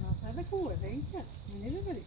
Nossa, é cool, vem cá. Menina, velho.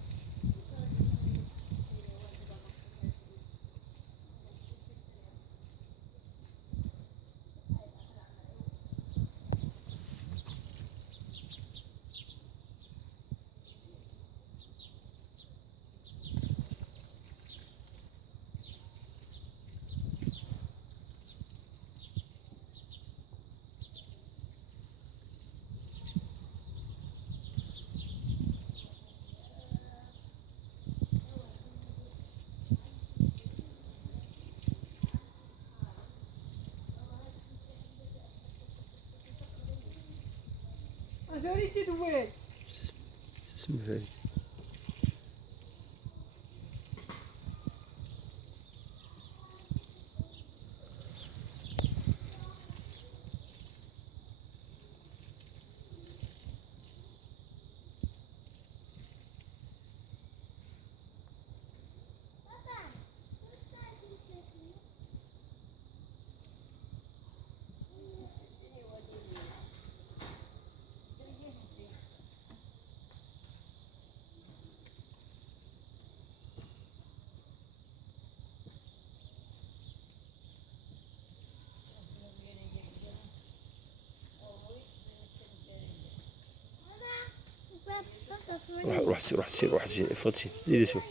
I already did the word. اسم فاري. روح روح روح سير روح سير فوت سير اللي شوف